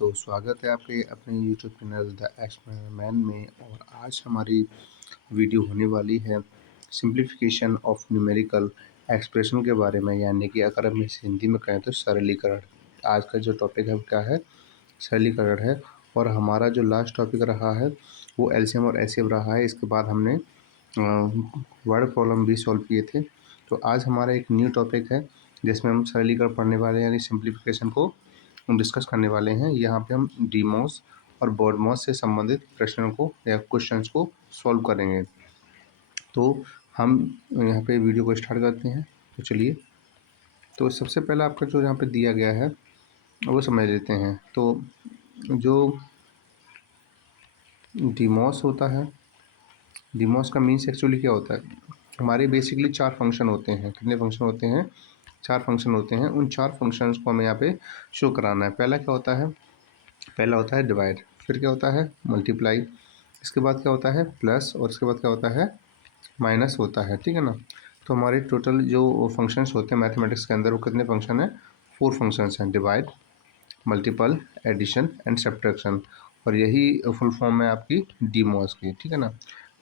तो स्वागत है आपके अपने यूट्यूब चैनल द एक्सपेरिमेंट में। और आज हमारी वीडियो होने वाली है सिंप्लीफिकेशन ऑफ न्यूमेरिकल एक्सप्रेशन के बारे में, यानी कि अगर हम इसे हिंदी में कहें तो सरलीकरण। आज का जो टॉपिक है वो क्या है? सरलीकरण है। और हमारा जो लास्ट टॉपिक रहा है वो एलसीएम और एचसीएफ रहा है। इसके बाद हमने वर्ड प्रॉब्लम भी सॉल्व किए थे। तो आज हमारा एक न्यू टॉपिक है जिसमें हम सरलीकरण पढ़ने वाले हैं, यानी सिंप्लीफिकेशन को हम डिस्कस करने वाले हैं। यहाँ पे हम डीमॉस और बॉडमॉस से संबंधित प्रश्नों को या क्वेश्चंस को सॉल्व करेंगे। तो हम यहाँ पे वीडियो को स्टार्ट करते हैं। तो चलिए, तो सबसे पहला आपका जो यहाँ पे दिया गया है वो समझ लेते हैं। तो जो डीमॉस होता है, डीमॉस का मीन्स एक्चुअली क्या होता है? हमारे बेसिकली 4 फंक्शन होते हैं। कितने फंक्शन होते हैं? 4 फंक्शन होते हैं। उन 4 फंक्शंस को हमें यहाँ पे शो कराना है। पहला क्या होता है? पहला होता है डिवाइड, फिर क्या होता है? मल्टीप्लाई, इसके बाद क्या होता है? प्लस, और इसके बाद क्या होता है? माइनस होता है। ठीक है ना? तो हमारे टोटल जो फंक्शंस होते हैं मैथमेटिक्स के अंदर वो कितने फंक्शन हैं? 4 फंक्शंस हैं। Divide, multiple, addition and subtraction. और यही फुल फॉर्म है आपकी डीमॉस की। ठीक है ना?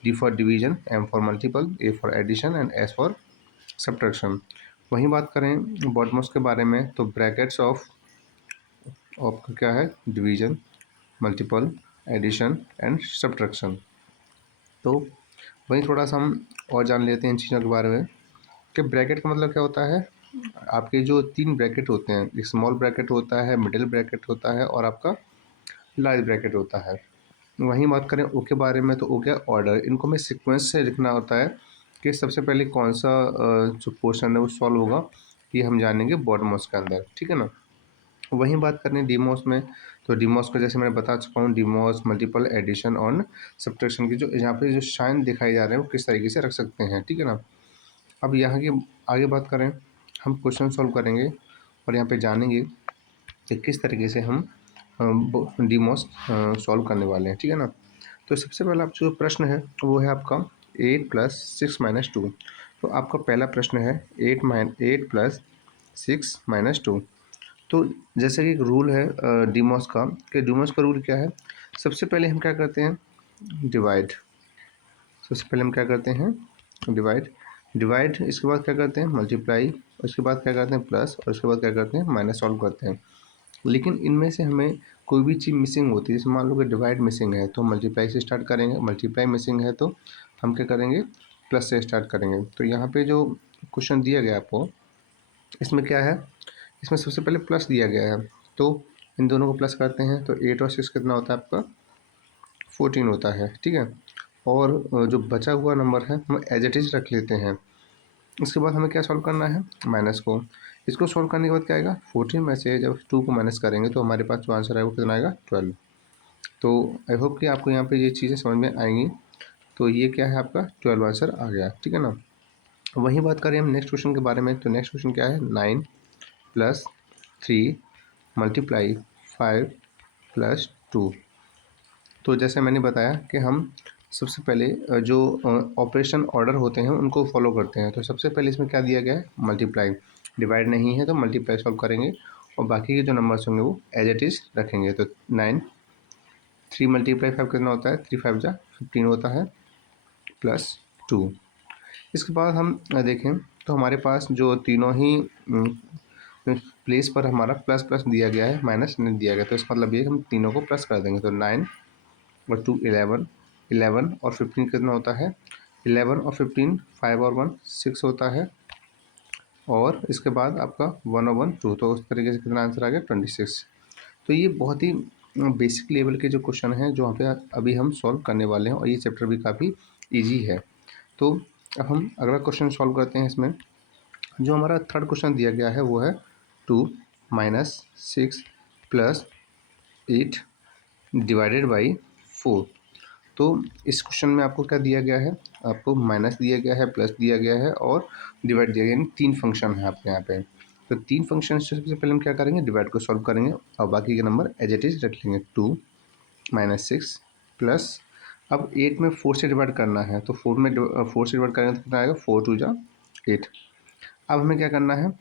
D for division, M for multiple, A for addition and S for subtraction. वहीं बात करें बॉडमॉस के बारे में तो ब्रैकेट्स ऑफ आपका क्या है? Division, multiple, addition and subtraction. तो वहीं थोड़ा सा हम और जान लेते हैं इन चीज़ों के बारे में कि ब्रैकेट का मतलब क्या होता है। आपके जो 3 ब्रैकेट होते हैं, एक स्मॉल ब्रैकेट होता है, मिडिल ब्रैकेट होता है और आपका लार्ज ब्रैकेट होता है। वहीं बात करें ओ के बारे में तो ओ क्या? ऑर्डर। इनको हमें सीक्वेंस से लिखना होता है कि सबसे पहले कौन सा जो पोर्शन है वो सॉल्व होगा, ये हम जानेंगे बॉडमॉस के अंदर। ठीक है ना? वहीं बात करें डीमॉस में तो डीमॉस को जैसे मैंने बता चुका हूँ, डीमॉस, मल्टीपल, एडिशन और सब्ट्रैक्शन की जो यहाँ पे जो साइन दिखाई जा रहे हैं वो किस तरीके से रख सकते हैं। ठीक है ना? अब यहाँ की आगे बात करें, हम क्वेश्चन सॉल्व करेंगे और यहाँ पे जानेंगे कि किस तरीके से हम डीमॉस सॉल्व करने वाले हैं। ठीक है ना? तो सबसे पहला आप जो प्रश्न है वो है आपका 8 + 6 - 2। तो आपका पहला प्रश्न है 8 + 6 - 2। तो जैसे कि एक रूल है डीमॉस का, कि डीमॉस का रूल क्या है? सबसे पहले हम क्या करते हैं? डिवाइड। सबसे पहले हम क्या करते हैं? डिवाइड। डिवाइड, इसके बाद क्या करते हैं? मल्टीप्लाई, उसके बाद क्या करते हैं? प्लस, और उसके बाद क्या करते हैं? माइनस सॉल्व करते हैं। लेकिन इनमें से हमें कोई भी चीज़ मिसिंग होती है, जैसे मान लो कि डिवाइड मिसिंग है तो मल्टीप्लाई से स्टार्ट करेंगे, मल्टीप्लाई मिसिंग है तो हम क्या करेंगे? प्लस से स्टार्ट करेंगे। तो यहाँ पे जो क्वेश्चन दिया गया आपको, इसमें क्या है? इसमें सबसे पहले प्लस दिया गया है, तो इन दोनों को प्लस करते हैं तो 8 और 6 कितना होता है आपका? 14 होता है। ठीक है? और जो बचा हुआ नंबर है हम एज इट इज़ रख लेते हैं। उसके बाद हमें क्या सॉल्व करना है? माइनस को। इसको सॉल्व करने के बाद क्या आएगा? 14 में से जब 2 को माइनस करेंगे तो हमारे पास जो आंसर आएगा वो कितना आएगा? 12। तो आई होप कि आपको यहाँ पे ये चीज़ें समझ में आएंगी। तो ये क्या है आपका? 12 आंसर आ गया। ठीक है ना? वहीं बात करें हम नेक्स्ट क्वेश्चन के बारे में तो नेक्स्ट क्वेश्चन क्या है? 9 + 3 × 5 + 2। तो जैसे मैंने बताया कि हम सबसे पहले जो ऑपरेशन ऑर्डर होते हैं उनको फॉलो करते हैं। तो सबसे पहले इसमें क्या दिया गया है? मल्टीप्लाई। डिवाइड नहीं है तो मल्टीप्लाई सॉल्व करेंगे और बाकी के जो नंबर्स होंगे वो एज इट इज़ रखेंगे। तो 9, 3 × 5 कितना होता है? 3 × 5 = 15 होता है, +2। इसके बाद हम देखें तो हमारे पास जो तीनों ही प्लेस पर हमारा प्लस प्लस दिया गया है, माइनस नहीं दिया गया। तो इसका मतलब ये हम तीनों को प्लस कर देंगे। तो 9 और 2 11, 11 और 15 कितना होता है? 11 और 15, 5 और 1 6 होता है, और इसके बाद आपका 1 और 1 2। तो उस तरीके से कितना आंसर आ गया? 26। तो ये बहुत ही बेसिक लेवल के जो क्वेश्चन हैं जो यहाँ पे अभी हम सॉल्व करने वाले हैं, और ये चैप्टर भी काफ़ी ईजी है। तो अब हम अगला क्वेश्चन सॉल्व करते हैं। इसमें जो हमारा थर्ड क्वेश्चन दिया गया है वो है 2 - 6 + 8 ÷ 4। तो इस क्वेश्चन में आपको क्या दिया गया है? आपको माइनस दिया गया है, प्लस दिया गया है और डिवाइड दिया गया है, यानी 3 फंक्शन है आपके यहाँ पे। तो 3 फंक्शन से सबसे पहले हम क्या करेंगे? डिवाइड को सॉल्व करेंगे और बाकी के नंबर एज इट इज़ रख लेंगे। 2 - 6 प्लस, अब 8 में 4 से डिवाइड करना है तो 4 से डिवाइड करेंगे तो कितना आएगा? 4 × 2 = 8। अब हमें क्या करना है?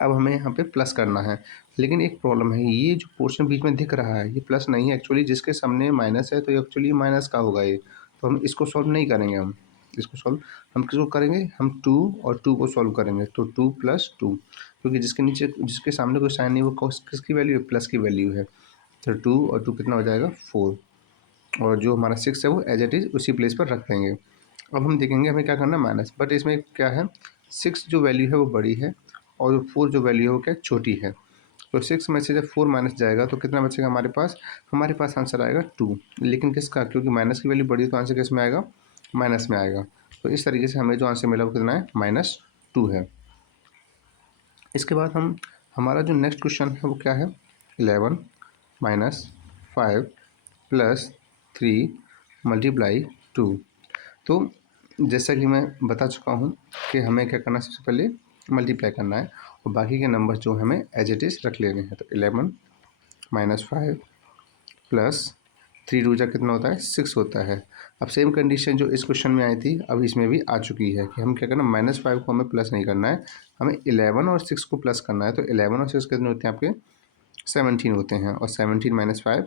अब हमें यहाँ पे प्लस करना है, लेकिन एक प्रॉब्लम है, ये जो पोर्शन बीच में दिख रहा है ये प्लस नहीं है एक्चुअली, जिसके सामने माइनस है तो एक्चुअली माइनस का होगा ये, तो हम इसको सॉल्व नहीं करेंगे। हम इसको सॉल्व हम किसको करेंगे, हम 2 और 2 को सॉल्व करेंगे, तो 2 + 2, क्योंकि जिसके नीचे जिसके सामने कोई साइन नहीं वो किसकी वैल्यू है, प्लस की वैल्यू है, तो 2 और 2 कितना हो जाएगा 4, और जो हमारा 6 है वो एज इट इज़ उसी प्लेस पर रख देंगे। अब हम देखेंगे हमें क्या करना है माइनस, बट इसमें क्या है 6 जो वैल्यू है वो बड़ी है और 4 जो वैल्यू है वो क्या छोटी है, तो 6 में से जब 4 माइनस जाएगा तो कितना बचेगा हमारे पास आंसर आएगा 2, लेकिन किसका, क्योंकि माइनस की वैल्यू बड़ी है तो आंसर किस में आएगा, माइनस में आएगा। तो इस तरीके से हमें जो आंसर मिला वो कितना है -2 है। इसके बाद हम हमारा जो नेक्स्ट क्वेश्चन है वो क्या है, 11 - 5 + 3 × 2। तो जैसा कि मैं बता चुका हूँ कि हमें क्या करना है, सबसे पहले मल्टीप्लाई करना है और बाकी के नंबर जो हमें एज इट इज़ रख लेने हैं। तो 11 - 5 + 3 दूजा कितना होता है 6 होता है। अब सेम कंडीशन जो इस क्वेश्चन में आई थी अब इसमें भी आ चुकी है कि हम क्या करना है, -5 को हमें प्लस नहीं करना है, हमें 11 और 6 को प्लस करना है। तो 11 और 6 कितने होते हैं आपके 17 होते हैं, और 17 - 5,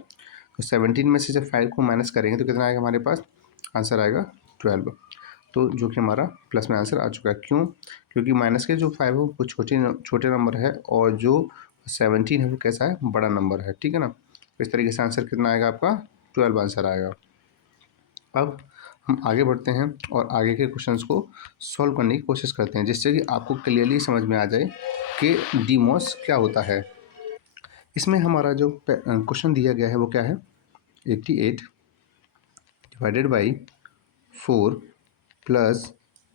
तो 17 में से जब 5 को माइनस करेंगे तो कितना आएगा हमारे पास, आंसर आएगा 12। तो जो कि हमारा प्लस में आंसर आ चुका है। क्यों, क्योंकि माइनस के जो 5 है वो छोटे नंबर है और जो 17 है वो कैसा है, बड़ा नंबर है, ठीक है ना। तो इस तरीके से आंसर कितना आएगा आपका 12 आंसर आएगा। अब हम आगे बढ़ते हैं और आगे के क्वेश्चंस को सॉल्व करने की कोशिश करते हैं, जिससे कि आपको क्लियरली समझ में आ जाए कि डीमॉस क्या होता है। इसमें हमारा जो क्वेश्चन दिया गया है वो क्या है, 88 / 4 +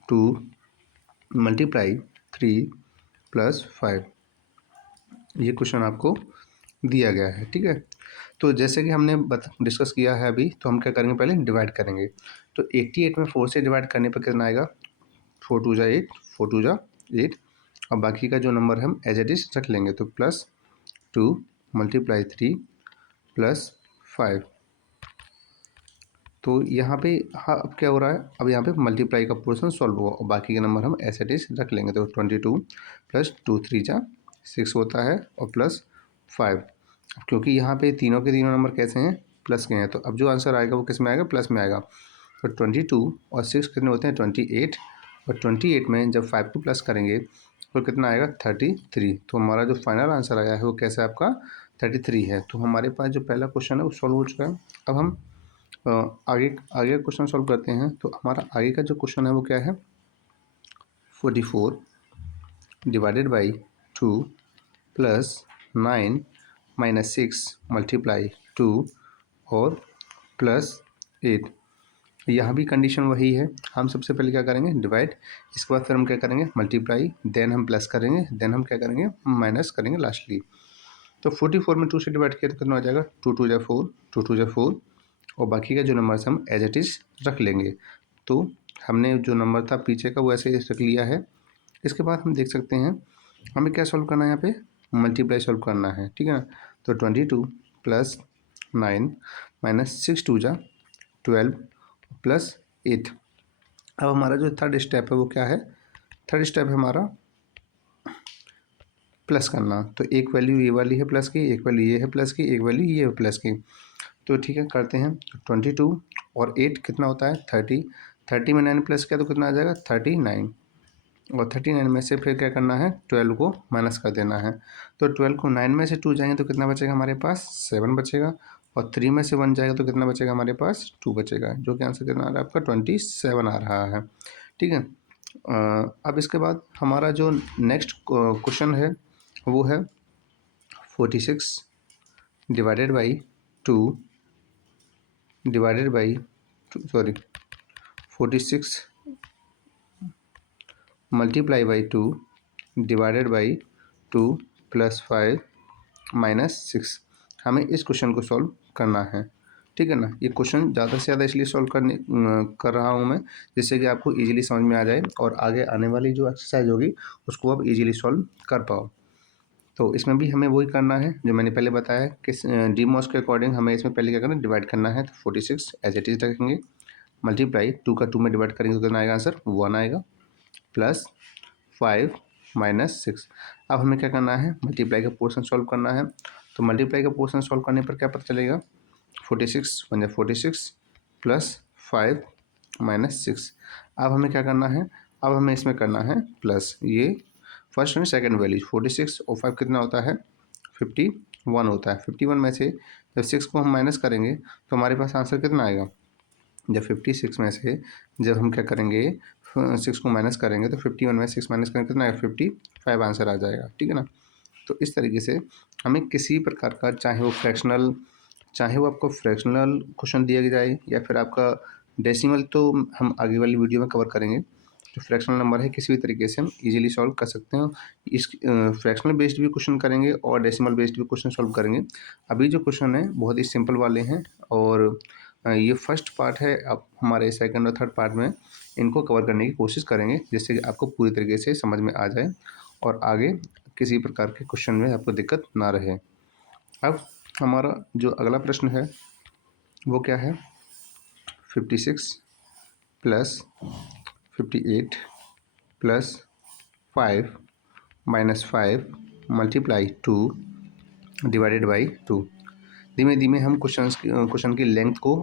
2 × 3 + 5, ये क्वेश्चन आपको दिया गया है, ठीक है। तो जैसे कि हमने डिस्कस किया है अभी, तो हम क्या करेंगे, पहले डिवाइड करेंगे। तो 88 में 4 से डिवाइड करने पर कितना आएगा, 4 × 2 = 8, 4 × 2 = 8, और बाकी का जो नंबर हम एज इट इज़ रख लेंगे। तो +2 × 3 + 5, तो यहाँ पे हाँ अब क्या हो रहा है, अब यहाँ पे मल्टीप्लाई का पोर्शन सॉल्व हुआ और बाकी के नंबर हम एज इट इज़ रख लेंगे। तो 22 + 2 × 3 = 6 होता है और +5, क्योंकि यहाँ पे तीनों के तीनों नंबर कैसे हैं, प्लस के हैं, तो अब जो आंसर आएगा वो किस में आएगा, प्लस में आएगा। तो 22 और 6 कितने होते हैं 28, और 28 में जब 5 को प्लस करेंगे तो कितना आएगा 33। तो हमारा जो फाइनल आंसर आया है वो कैसा है आपका 33 है। तो हमारे पास जो पहला क्वेश्चन है वो सॉल्व हो चुका है। अब हम आगे आगे क्वेश्चन सॉल्व करते हैं। तो हमारा आगे का जो क्वेश्चन है वो क्या है, 44 / 2 + 9 - 6 × 2 और +8। यहाँ भी कंडीशन वही है, हम सबसे पहले क्या करेंगे डिवाइड, इसके बाद फिर हम क्या करेंगे मल्टीप्लाई, देन हम प्लस करेंगे, देन हम क्या करेंगे माइनस करेंगे लास्टली। तो 44 में 2 से डिवाइड किया तो कितना हो जाएगा, 2 × 2 = 4, 2 × 2 = 4, और बाकी का जो नंबर हम एज इट इज़ रख लेंगे। तो हमने जो नंबर था पीछे का वो ऐसे ही रख लिया है। इसके बाद हम देख सकते हैं हमें क्या सॉल्व करना है, यहाँ पे मल्टीप्लाई सॉल्व करना है, ठीक है ना। तो 22 + 9 - 6 × 2 = 12 + 8। अब हमारा जो थर्ड स्टेप है वो क्या है, थर्ड स्टेप है हमारा प्लस करना। तो एक वैल्यू ये वाली है प्लस की, एक वैल्यू ये है प्लस की, एक वैल्यू ये है प्लस की। तो ठीक है करते हैं। 22 और 8 कितना होता है 30, 30 में 9 प्लस किया तो कितना आ जाएगा 39, और 39 में से फिर क्या करना है 12 को माइनस कर देना है। तो 12 को 9 में से 2 जाएंगे तो कितना बचेगा हमारे पास 7 बचेगा, और 3 में से 1 जाएगा तो कितना बचेगा हमारे पास 2 बचेगा, जो कि आंसर कितना आ रहा है आपका 27 आ रहा है, ठीक है। अब इसके बाद हमारा जो नेक्स्ट क्वेश्चन है वो है 46 / 2 सॉरी 46 × 2 / 2 + 5 - 6। हमें इस क्वेश्चन को सॉल्व करना है, ठीक है ना। ये क्वेश्चन ज़्यादा से ज़्यादा इसलिए सॉल्व कर रहा हूँ मैं, जिससे कि आपको इजीली समझ में आ जाए और आगे आने वाली जो एक्सरसाइज होगी उसको आप इजीली सॉल्व कर पाओ। तो इसमें भी हमें वही करना है जो मैंने पहले बताया कि डीमॉस के अकॉर्डिंग हमें इसमें पहले क्या करना है डिवाइड करना है। तो 46 एज इट इज़ रखेंगे, मल्टीप्लाई 2 का 2 में डिवाइड करेंगे तो कितना आएगा आंसर 1 आएगा, +5 - 6। अब हमें क्या करना है, मल्टीप्लाई का पोर्शन सॉल्व करना है। तो मल्टीप्लाई का पोर्शन सॉल्व करने पर क्या पता चलेगा, 46 वन जा 46 प्लस 5 माइनस 6। अब हमें क्या करना है, अब हमें इसमें करना है प्लस, ये फर्स्ट एंड सेकंड वैल्यू 46 और 5 कितना होता है 51 होता है। 51 में से जब 6 को हम माइनस करेंगे तो हमारे पास आंसर कितना आएगा, जब 56 में से जब हम क्या करेंगे 6 को माइनस करेंगे तो 51 में 6 माइनस करेंगे कितना आएगा 55 आंसर आ जाएगा, ठीक है ना। तो इस तरीके से हमें किसी प्रकार का, चाहे वो आपको फ्रैक्शनल क्वेश्चन दिया जाए या फिर आपका डेसिमल, तो हम आगे वाली वीडियो में कवर करेंगे। जो फ्रैक्शनल नंबर है किसी भी तरीके से हम इजीली सॉल्व कर सकते हैं। इस फ्रैक्शनल बेस्ड भी क्वेश्चन करेंगे और डेसिमल बेस्ड भी क्वेश्चन सॉल्व करेंगे। अभी जो क्वेश्चन है बहुत ही सिंपल वाले हैं और ये फर्स्ट पार्ट है। अब हमारे सेकंड और थर्ड पार्ट में इनको कवर करने की कोशिश करेंगे जिससे कि आपको पूरी तरीके से समझ में आ जाए और आगे किसी प्रकार के क्वेश्चन में आपको दिक्कत ना रहे। अब हमारा जो अगला प्रश्न है वो क्या है, 56 plus 58 plus 5 minus 5 multiply 2 divided by 2। धीमे धीमे हम क्वेश्चन की लेंथ को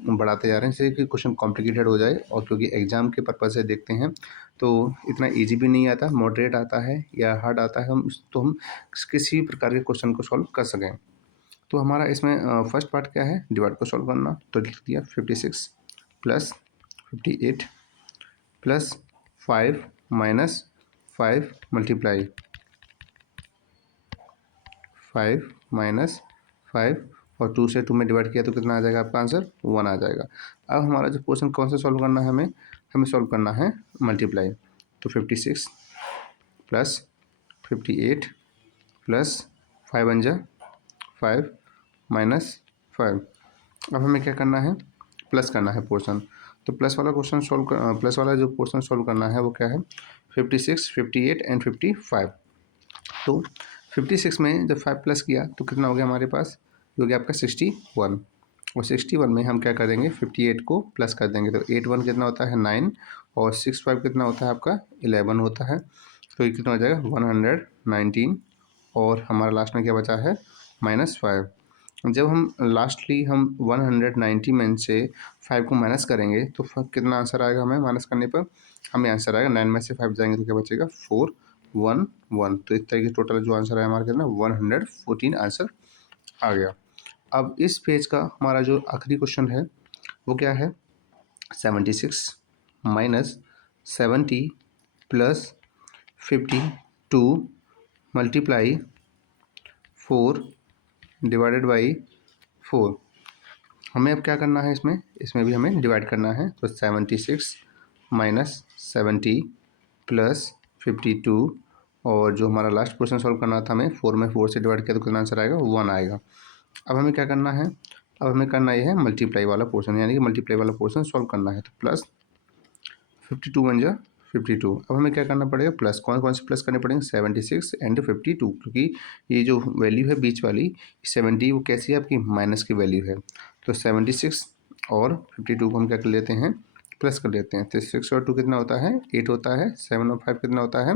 बढ़ाते जा रहे हैं जिससे कि क्वेश्चन कॉम्प्लिकेटेड हो जाए, और क्योंकि एग्जाम के पर्पज़ से देखते हैं तो इतना इजी भी नहीं आता, मॉडरेट आता है या हार्ड आता है, हम किसी भी प्रकार के क्वेश्चन को सॉल्व कर सकें। तो हमारा इसमें फर्स्ट पार्ट क्या है, डिवाइड को सॉल्व करना। तो लिख दिया 56 plus 58 plus 5 minus 5 multiply 5 minus 5 और 2 से 2 में डिवाइड किया तो कितना आ जाएगा आपका आंसर 1 आ जाएगा। अब हमारा जो क्वेश्चन कौन सा सॉल्व करना है, हमें सॉल्व करना है मल्टीप्लाई। तो 56 प्लस 58 प्लस 5 वन जा 5 माइनस 5। अब हमें क्या करना है, प्लस करना है पोर्शन। तो प्लस वाला प्लस वाला जो पोर्शन सॉल्व करना है वो क्या है, 56 58 एंड 55। तो 56 में जब 5 प्लस किया तो कितना हो गया हमारे पास, हो गया आपका 61। और 61 में हम क्या करेंगे 58 को प्लस कर देंगे तो 8 1 कितना होता है 9 और 6 5 कितना होता है आपका 11 होता है। तो ये कितना हो जाएगा 119 और हमारा लास्ट में क्या बचा है -5। जब हम लास्टली हम 190 में से 5 को माइनस करेंगे तो कितना आंसर आएगा, हमें माइनस करने पर हमें आंसर आएगा 9 में से 5 जाएंगे तो क्या बचेगा 4 1 1। तो इस तरीके से टोटल जो आंसर है हमारा कितना 114 आंसर आ गया। अब इस पेज का हमारा जो आखिरी क्वेश्चन है वो क्या है, 76 minus 70 plus 52 multiply 4 divided by 4। हमें अब क्या करना है, इसमें भी हमें डिवाइड करना है। तो 76 माइनस 70 प्लस 52 और जो हमारा लास्ट क्वेश्चन सॉल्व करना था हमें 4 में 4 से डिवाइड किया तो कितना आंसर आएगा 1 आएगा। अब हमें क्या करना है, अब हमें करना ये है मल्टीप्लाई वाला पोर्शन, यानी कि मल्टीप्लाई वाला पोर्शन सॉल्व करना है। तो प्लस 52 बन जा 52। अब हमें क्या करना पड़ेगा, प्लस कौन कौन से प्लस करने पड़ेंगे 76 एंड 52, क्योंकि ये जो वैल्यू है बीच वाली 70 वो कैसी है आपकी माइनस की वैल्यू है। तो 76 और 52 को हम क्या कर लेते हैं प्लस कर लेते हैं। तो 6 और 2 कितना होता है 8 होता है, 7 और 5 कितना होता है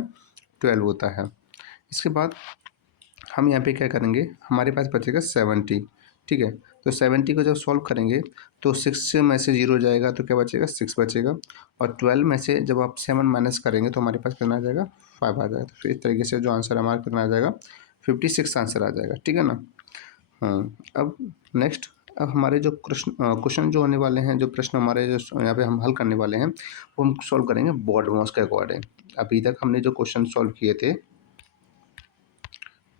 12 होता है। इसके बाद हम यहाँ पे क्या करेंगे, हमारे पास बचेगा 70, ठीक है। तो 70 को जब सॉल्व करेंगे तो 6 में से 0 जाएगा तो क्या बचेगा 6 बचेगा, और 12 में से जब आप 7 माइनस करेंगे तो हमारे पास कितना आ जाएगा 5 आ जाएगा। तो इस तरीके से जो आंसर हमारा कितना आ जाएगा 56 आंसर आ जाएगा, ठीक है ना। हाँ, अब नेक्स्ट, अब हमारे जो क्वेश्चन जो होने वाले हैं, जो प्रश्न हमारे जो यहाँ पे हम हल करने वाले हैं वो हम सॉल्व करेंगे BODMAS के अकॉर्डिंग। अभी तक हमने जो क्वेश्चन सॉल्व किए थे,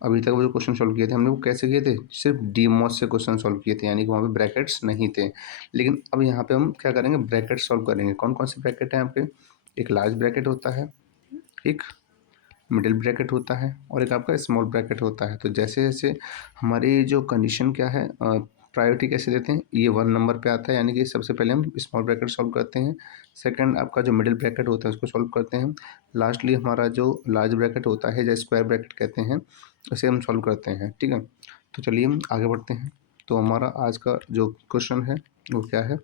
अभी तक वो जो क्वेश्चन सॉल्व किए थे हमने वो कैसे किए थे, सिर्फ DMOS से क्वेश्चन सॉल्व किए थे, यानी कि वहाँ पे ब्रैकेट्स नहीं थे। लेकिन अब यहाँ पे हम क्या करेंगे, ब्रैकेट सॉल्व करेंगे। कौन कौन से ब्रैकेट हैं यहाँ पे, एक लार्ज ब्रैकेट होता है, एक मिडिल ब्रैकेट होता है और एक आपका स्मॉल ब्रैकेट होता है। तो जैसे जैसे हमारी जो कंडीशन क्या है, प्रायोरिटी कैसे देते हैं, ये 1 नंबर पे आता है, यानी कि सबसे पहले हम स्मॉल ब्रैकेट सॉल्व करते हैं। सेकंड आपका जो मिडिल ब्रैकेट होता है उसको सॉल्व करते हैं। लास्टली हमारा जो लार्ज ब्रैकेट होता है, जो स्क्वायर ब्रैकेट कहते हैं, उसे हम सॉल्व करते हैं, ठीक है। तो चलिए हम आगे बढ़ते हैं। तो हमारा आज का जो क्वेश्चन है वो क्या है,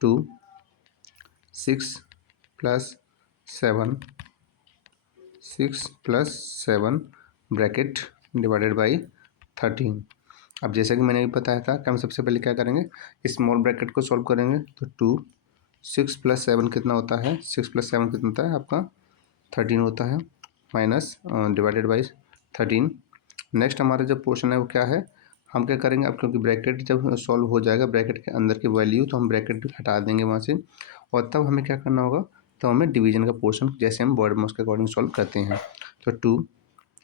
2 6 प्लस 7 6 + 7 ब्रैकेट डिवाइडेड बाई 13। अब जैसा कि मैंने भी बताया था कि हम सबसे पहले क्या करेंगे, स्मॉल ब्रैकेट को सॉल्व करेंगे। तो 2 6 + 7 कितना होता है, 6 + 7 कितना होता है आपका 13 होता है, माइनस डिवाइडेड बाई 13। नेक्स्ट हमारा जो पोर्शन है वो क्या है, हम क्या करेंगे, अब क्योंकि ब्रैकेट जब सॉल्व हो जाएगा ब्रैकेट के अंदर की वैल्यू, तो हम ब्रैकेट हटा देंगे वहाँ से, और तब हमें क्या करना होगा, तो हमें डिवीजन का पोर्शन जैसे हम वर्ड मास के अकॉर्डिंग सॉल्व करते हैं। तो 2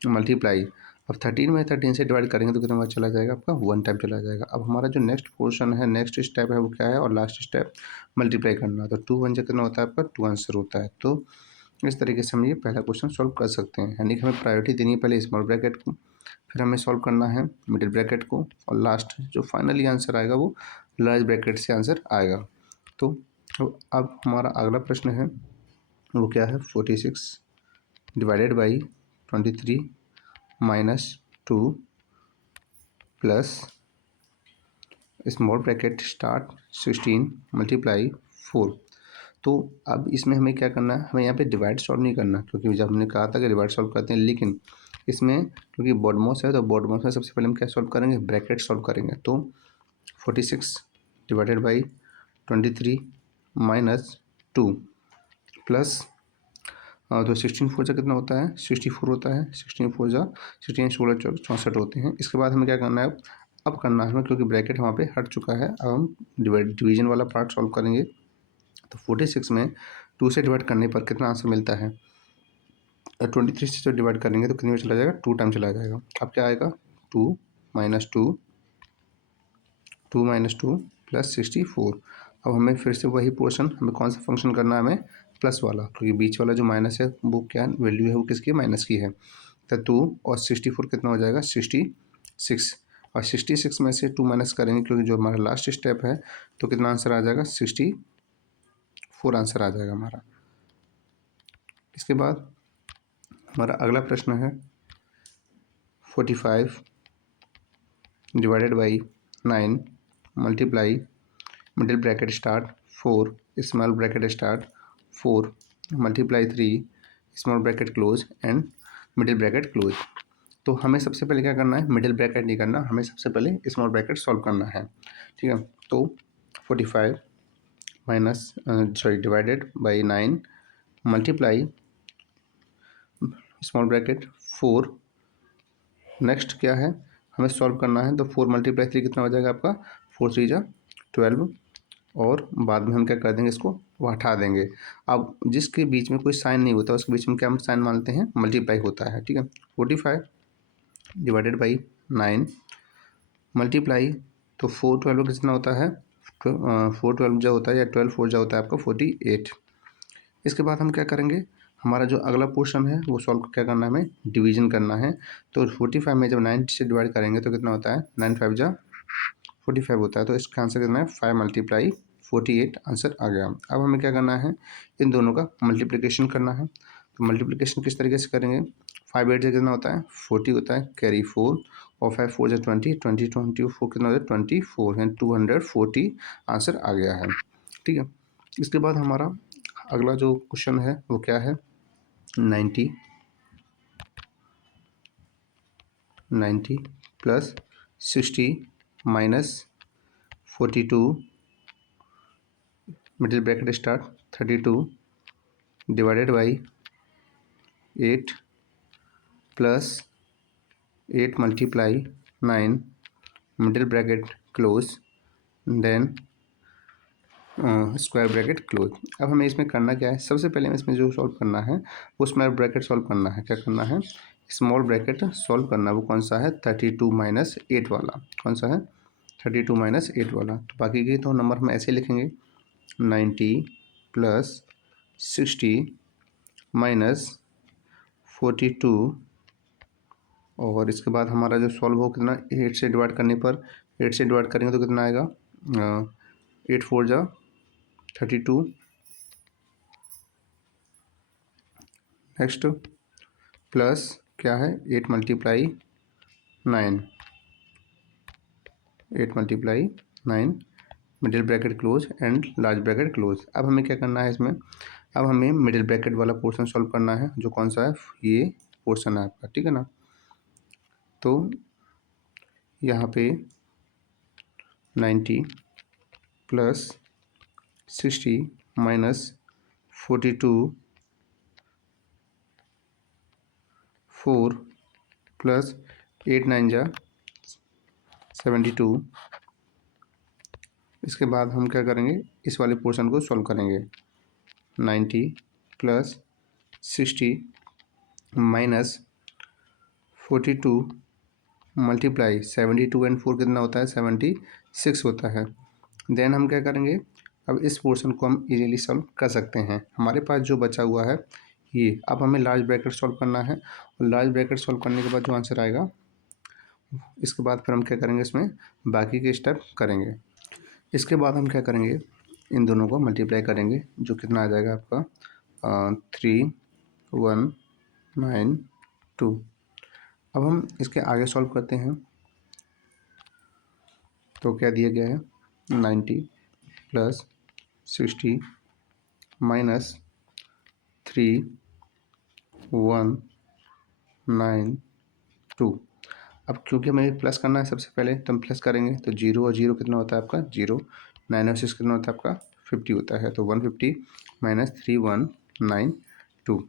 मल्टीप्लाई, अब 13 में 13 से डिवाइड करेंगे तो कितना बार चला जाएगा आपका 1 टाइम चला जाएगा। अब हमारा जो नेक्स्ट पोर्शन है, नेक्स्ट स्टेप है वो क्या है, और लास्ट स्टेप मल्टीप्लाई करना। तो 2 1 कितना होता है आपका 2 आंसर होता है। तो इस तरीके से हम ये पहला क्वेश्चन सॉल्व कर सकते हैं, यानी कि हमें प्रायोरिटी देनी है पहले स्मॉल ब्रैकेट को, फिर हमें सॉल्व करना है मिडिल ब्रैकेट को, और लास्ट जो फाइनली आंसर आएगा वो लार्ज ब्रैकेट से आंसर आएगा। तो अब हमारा अगला प्रश्न है वो क्या है, 46 divided by 23 minus 2 plus small bracket start 16 multiply 4। तो अब इसमें हमें क्या करना है, हमें यहाँ पे डिवाइड सॉल्व नहीं करना, क्योंकि जब हमने कहा था कि डिवाइड सॉल्व करते हैं, लेकिन इसमें क्योंकि बॉडमोस्ट है तो बॉडमोस्ट में सबसे पहले हम क्या सॉल्व करेंगे, ब्रैकेट सॉल्व करेंगे। तो 46 डिवाइडेड बाई 23 माइनस 2 प्लस तो 16 4 जा कितना होता है 64 होता है, 16 4 जा 16 16 64 होते हैं। इसके बाद हमें क्या करना है, अब करना है हमें, क्योंकि ब्रैकेट वहाँ पे हट चुका है, अब हम डिवीजन वाला पार्ट सॉल्व करेंगे। तो 46 में 2 से डिवाइड करने पर कितना आंसर मिलता है, 23 से जो डिवाइड करेंगे तो कितने में चला जाएगा, 2 टाइम चला जाएगा। अब क्या आएगा, 2 माइनस 2 2 माइनस 2 प्लस 64। अब हमें फिर से वही पोर्शन, हमें कौन सा फंक्शन करना है, हमें प्लस वाला, क्योंकि बीच वाला जो माइनस है वो क्या वैल्यू है, वो किसकी, माइनस की है। तो 2 और 64 कितना हो जाएगा 66, और 66 में से 2 माइनस करेंगे क्योंकि जो हमारा लास्ट स्टेप है, तो कितना आंसर आ जाएगा 64 आंसर आ जाएगा हमारा। इसके बाद हमारा अगला प्रश्न है 45 divided by 9 multiply middle bracket start 4 small bracket start 4 multiply 3 small bracket close and middle bracket close. तो हमें सबसे पहले क्या करना है, मिडिल ब्रैकेट नहीं करना, हमें सबसे पहले स्मॉल ब्रैकेट सॉल्व करना है, ठीक है। तो 45 minus divided by 9 multiply small bracket 4, next क्या है हमें सॉल्व करना है। तो 4 मल्टीप्लाई 3 कितना हो जाएगा आपका 4 3 जा 12, और बाद में हम क्या कर देंगे, इसको वो हटा देंगे। अब जिसके बीच में कोई साइन नहीं होता उसके बीच में क्या हम साइन मानते हैं, मल्टीप्लाई होता है, ठीक है। 45 डिवाइडेड बाई 9 मल्टीप्लाई, तो 4 12 कितना होता है 4 12 जो होता है, या 12 4 जो होता है आपका 48। इसके बाद हम क्या करेंगे, हमारा जो अगला पोर्शन है वो सॉल्व क्या करना है, हमें डिवीजन करना है। तो 45 में जब 9 से डिवाइड करेंगे तो कितना होता है 9 5 जा 45 होता है। तो इसका आंसर कितना है 5 मल्टीप्लाई 48 आंसर आ गया। अब हमें क्या करना है, इन दोनों का मल्टीप्लिकेशन करना है। तो मल्टीप्लिकेशन किस तरीके से करेंगे, 5 8 से कितना होता है 40 होता है, कैरी 4, और 5 4 से 20 20 24 कितना होता है 24, यानी 240 आंसर आ गया है, ठीक है। इसके बाद हमारा अगला जो क्वेश्चन है वो क्या है, 90 plus 60 minus 42 middle bracket start 32 divided by 8 plus 8 multiply 9 middle bracket close then square bracket close. अब हमें इसमें करना क्या है, सबसे पहले हमें इसमें जो सॉल्व करना है वो स्क्वायर ब्रैकेट सॉल्व करना है। क्या करना है, स्मॉल ब्रैकेट सॉल्व करना है, वो कौन सा है 32 माइनस 8 वाला, कौन सा है 32 माइनस 8 वाला। तो बाकी के तो नंबर हम ऐसे लिखेंगे 90 प्लस 60 माइनस 42, और इसके बाद हमारा जो सॉल्व हो कितना 8 से डिवाइड करने पर, 8 से डिवाइड करेंगे तो कितना आएगा 8 4 जा 32, नेक्स्ट प्लस क्या है 8 multiply 9 middle bracket close and large bracket close. अब हमें क्या करना है इसमें, अब हमें मिडिल ब्रैकेट वाला पोर्शन सॉल्व करना है, जो कौन सा है, ये पोर्शन है आपका, ठीक है ना। तो यहाँ पे 90 प्लस 60 माइनस 42 4 प्लस 8 9 जा 72। इसके बाद हम क्या करेंगे, इस वाले पोर्शन को सॉल्व करेंगे। 90 प्लस 60 माइनस 42 मल्टीप्लाई 72 एंड 4 कितना होता है, 76 होता है। देन हम क्या करेंगे, अब इस पोर्शन को हम इजीली सॉल्व कर सकते हैं। हमारे पास जो बचा हुआ है ये, अब हमें लार्ज ब्रैकेट सॉल्व करना है, और लार्ज ब्रैकेट सॉल्व करने के बाद जो आंसर आएगा, इसके बाद फिर हम क्या करेंगे, इसमें बाकी के स्टेप करेंगे। इसके बाद हम क्या करेंगे, इन दोनों को मल्टीप्लाई करेंगे, जो कितना आ जाएगा आपका 3192। अब हम इसके आगे सॉल्व करते हैं। तो क्या दिया गया है, 90 प्लस 60 माइनस 3192। अब क्योंकि हमें प्लस करना है सबसे पहले, तो हम प्लस करेंगे, तो 0 और 0 कितना होता है आपका, 0। 9 और 6 कितना होता है आपका, 50 होता है। तो 150 माइनस 3192।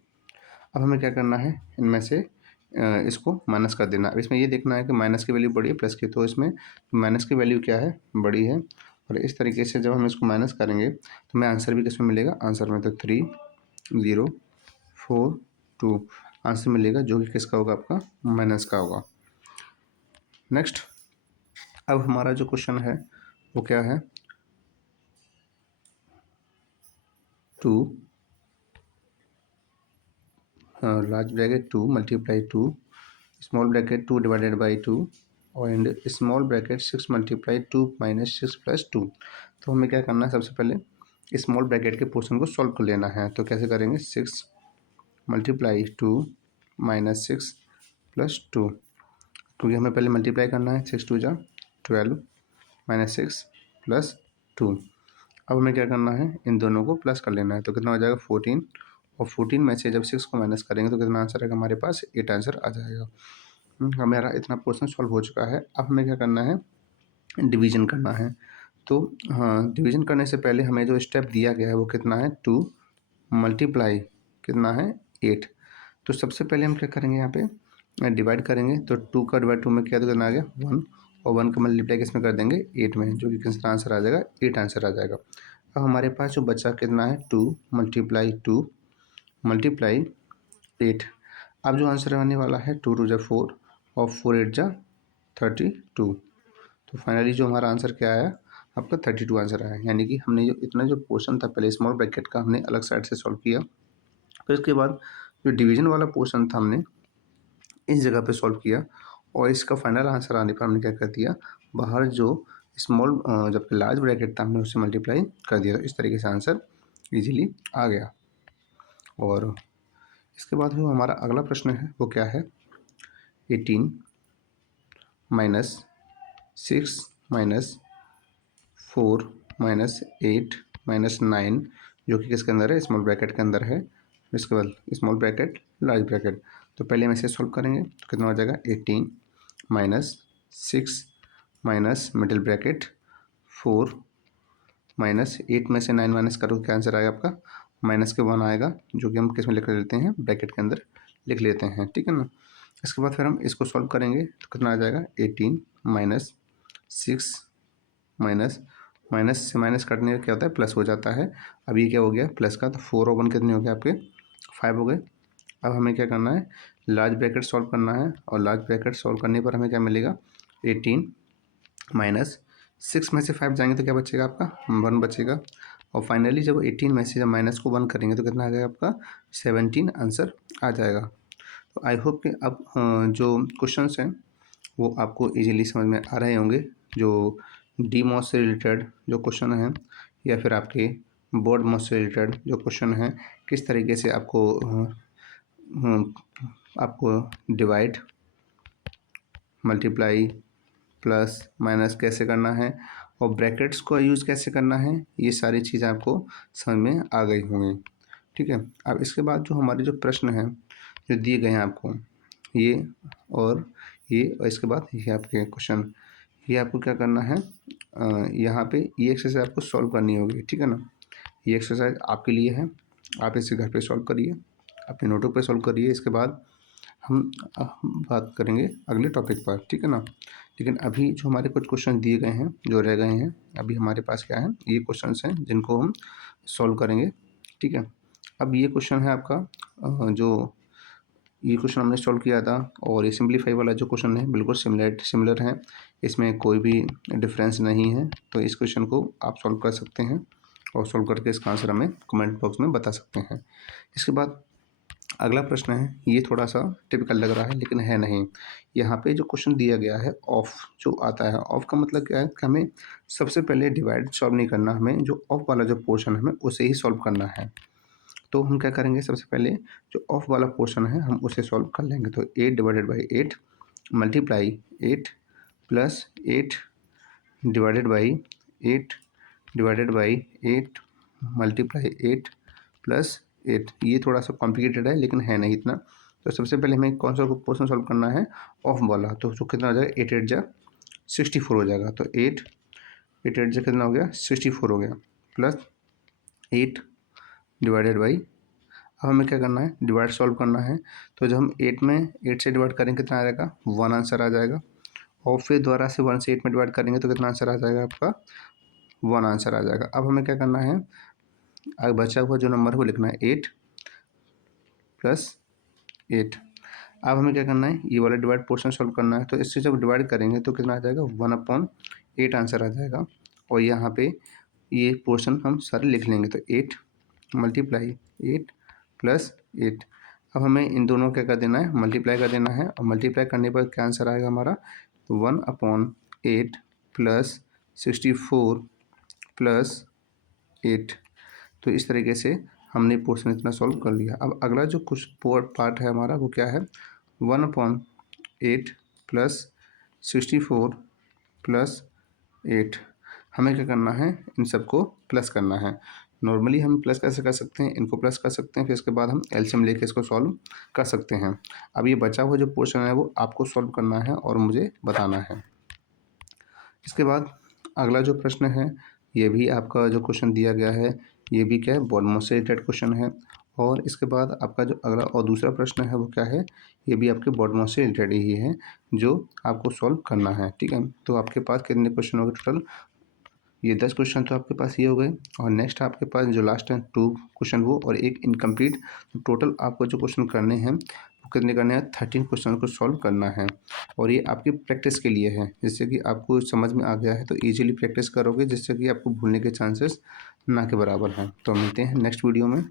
अब हमें क्या करना है, इनमें से इसको माइनस कर देना। अब इसमें ये देखना है कि माइनस की वैल्यू बड़ी है प्लस की, तो इसमें माइनस की वैल्यू क्या है, बड़ी है। और इस तरीके से जब हम इसको माइनस करेंगे तो हमें आंसर भी किसमें मिलेगा, आंसर में तो 3042 आंसर मिलेगा, जो कि किसका होगा, आपका माइनस का होगा। नेक्स्ट, अब हमारा जो क्वेश्चन है वो क्या है, 2 large bracket 2 multiply 2 small bracket 2 divided by 2 and small bracket 6 multiply 2 minus 6 plus 2। तो हमें क्या करना है, सबसे पहले स्मॉल ब्रैकेट के पोर्शन को सॉल्व कर लेना है। तो कैसे करेंगे, 6 मल्टीप्लाई 2 माइनस 6 प्लस 2, क्योंकि हमें पहले मल्टीप्लाई करना है। 6 2 जा 12 माइनस 6 प्लस 2। अब हमें क्या करना है, इन दोनों को प्लस कर लेना है। तो कितना हो जाएगा, 14, और 14 में से जब 6 को माइनस करेंगे तो कितना आंसर आएगा हमारे पास, 8 आंसर आ जाएगा। हमारा इतना पोर्शन सॉल्व हो चुका है। अब हमें क्या करना है, डिवीजन करना है। तो हाँ, डिवीजन करने से पहले हमें जो स्टेप दिया गया है वो कितना है, 2 मल्टीप्लाई कितना है, 8। तो सबसे पहले हम क्या करेंगे, यहाँ पे डिवाइड करेंगे। तो 2 का डिवाइड 2 में किया तो कितना आ गया, 1, और 1 का मल्टीप्लाई किसमें कर देंगे, 8 में, जो कि कितना आंसर आ जाएगा, 8 आंसर आ जाएगा। अब हमारे पास जो बचा कितना है, 2 मल्टीप्लाई 2 मल्टीप्लाई 8। अब जो आंसर आने वाला है, 2 2 जा 4 और 4 8 जा 32। तो फाइनली जो हमारा आंसर क्या आया, आपका 32 आंसर आया। यानी कि हमने जो इतना जो पोर्शन था पहले स्मॉल ब्रैकेट का, हमने अलग साइड से सॉल्व किया। फिर उसके बाद जो डिवीजन वाला पोर्शन था हमने इस जगह पे सॉल्व किया, और इसका फाइनल आंसर आने पर हमने क्या कर दिया, बाहर जो स्मॉल जबकि लार्ज ब्रैकेट था हमने उससे मल्टीप्लाई कर दिया। तो इस तरीके से आंसर इजीली आ गया। और इसके बाद जो हमारा अगला प्रश्न है वो क्या है, 18 माइनस 6 माइनस 4 माइनस 8 माइनस 9, जो कि किसके अंदर है, स्मॉल ब्रैकेट के अंदर है। इसके बाद स्मॉल ब्रैकेट लार्ज ब्रैकेट। तो पहले हम इसे सॉल्व करेंगे तो कितना हो जाएगा, 18 minus 6 minus middle bracket 4 minus 8 में से 9 माइनस करो, क्या आंसर आएगा आपका, माइनस के 1 आएगा, जो कि हम किस में लिख लेते हैं, ब्रैकेट के अंदर लिख लेते हैं, ठीक है ना। इसके बाद फिर हम इसको सॉल्व करेंगे तो कितना आ जाएगा, 18 माइनस 6 माइनस माइनस से माइनस काटने का क्या होता है, प्लस हो जाता है। अब ये क्या हो गया, प्लस का, तो 4 और 1 कितने हो गए आपके, 5 हो गए। अब हमें क्या करना है, लार्ज ब्रैकेट सॉल्व करना है, और लार्ज ब्रैकेट सॉल्व करने पर हमें क्या मिलेगा, 18 माइनस 6 में से 5 जाएंगे तो क्या बचेगा आपका, 1 बचेगा। और फाइनली जब 18 में से जब माइनस को 1 करेंगे तो कितना आ जाएगा आपका, 17 आंसर आ जाएगा। तो आई होप कि अब जो क्वेश्चंस हैं वो आपको इजीली समझ में आ रहे होंगे। जो डी मॉस से रिलेटेड जो क्वेश्चन हैं, या फिर आपके बोर्ड मॉस से रिलेटेड जो क्वेश्चन हैं, किस तरीके से आपको डिवाइड मल्टीप्लाई प्लस माइनस कैसे करना है, और ब्रैकेट्स को यूज़ कैसे करना है, ये सारी चीज़ें आपको समझ में आ गई होंगी। ठीक है। अब इसके बाद जो हमारे जो प्रश्न हैं जो दिए गए हैं आपको, ये और ये और इसके बाद ये आपके क्वेश्चन, ये आपको क्या करना है, यहाँ पे ये एक्सरसाइज आपको सॉल्व करनी होगी, ठीक है ना। ये एक्सरसाइज आपके लिए है, आप इसे घर पे सॉल्व करिए, अपने नोटों पे सॉल्व करिए। इसके बाद हम बात करेंगे अगले टॉपिक पर, ठीक है ना। लेकिन अभी जो हमारे कुछ क्वेश्चन दिए गए हैं जो रह गए हैं, अभी हमारे पास क्या है, ये क्वेश्चंस हैं जिनको हम सॉल्व करेंगे, ठीक है। अब ये क्वेश्चन है आपका जो ये क्वेश्चन हमने सॉल्व किया था, और ये सिंप्लीफाई वाला जो क्वेश्चन है बिल्कुल सिमिलर है, इसमें कोई भी डिफरेंस नहीं है। तो इस क्वेश्चन को आप सॉल्व कर सकते हैं और सॉल्व करके इसका आंसर हमें कमेंट बॉक्स में बता सकते हैं। इसके बाद अगला प्रश्न है, ये थोड़ा सा टिपिकल लग रहा है लेकिन है नहीं। यहाँ पे जो क्वेश्चन दिया गया है ऑफ जो आता है, ऑफ का मतलब क्या है कि हमें सबसे पहले डिवाइड सॉल्व नहीं करना, हमें जो ऑफ वाला जो पोर्शन है हमें उसे ही सॉल्व करना है। तो हम क्या करेंगे, सबसे पहले जो ऑफ वाला पोर्शन है हम उसे सॉल्व कर लेंगे। तो 8 divided by 8 multiply 8 plus 8 divided by 8 divided by 8 multiply 8 plus 8। ये थोड़ा सा कॉम्प्लिकेटेड है लेकिन है नहीं इतना। तो सबसे पहले हमें कौन सा पोर्शन सॉल्व करना है, ऑफ वाला। तो जो कितना हो जाएगा, 8 8 जा 64 हो जाएगा। तो 8 8 8 जा कितना हो गया, 64 हो गया, प्लस 8 डिवाइडेड बाई, अब हमें क्या करना है, डिवाइड सॉल्व करना है। तो जब हम 8 में 8 से डिवाइड करेंगे कितना आ जाएगा, 1 आंसर आ जाएगा। और फिर दोबारा से 1 से 8 में डिवाइड करेंगे तो कितना आंसर आ जाएगा आपका, 1 आंसर आ जाएगा। अब हमें क्या करना है, आगे बचा हुआ जो नंबर है वो लिखना है 8 प्लस 8। अब हमें क्या करना है, ये वाला डिवाइड पोर्शन सॉल्व करना है। तो इससे जब डिवाइड करेंगे तो कितना आ जाएगा, 1/8 आंसर आ जाएगा। और यहाँ पे ये पोर्शन हम सारे लिख लेंगे। तो 8 मल्टीप्लाई 8 प्लस 8। अब हमें इन दोनों क्या कर देना है, मल्टीप्लाई कर देना है। और मल्टीप्लाई करने पर क्या आंसर आएगा हमारा, 1/8 प्लस 64 प्लस 8। तो इस तरीके से हमने पोर्शन इतना सॉल्व कर लिया। अब अगला जो कुछ पार्ट है हमारा वो क्या है, 1/8 प्लस 64 प्लस 8। हमें क्या करना है, इन सबको प्लस करना है। नॉर्मली हम प्लस कैसे कर सकते हैं, इनको प्लस कर सकते हैं, फिर इसके बाद हम एलसीएम लेके इसको सॉल्व कर सकते हैं। अब ये बचा हुआ जो पोर्शन है वो आपको सॉल्व करना है और मुझे बताना है। इसके बाद अगला जो प्रश्न है, ये भी आपका जो क्वेश्चन दिया गया है, ये भी क्या है, बॉड मास से रिलेटेड क्वेश्चन है। और इसके बाद आपका जो अगला और दूसरा प्रश्न है वो क्या है, ये भी आपके बॉड मास से रिलेटेड ही है जो आपको सॉल्व करना है, ठीक है। तो आपके पास कितने क्वेश्चन हो गए टोटल, ये 10 क्वेश्चन तो आपके पास ये हो गए। और नेक्स्ट आपके पास जो लास्ट है 2 क्वेश्चन वो और एक इनकम्प्लीट। तो टोटल आपको जो क्वेश्चन करने हैं वो कितने करने हैं, 13 क्वेश्चन को सॉल्व करना है। और ये आपकी प्रैक्टिस के लिए है, जिससे कि आपको समझ में आ गया है तो ईजिली प्रैक्टिस करोगे, जिससे कि आपको भूलने के चांसेस ना के बराबर हैं। तो मिलते हैं नेक्स्ट वीडियो में।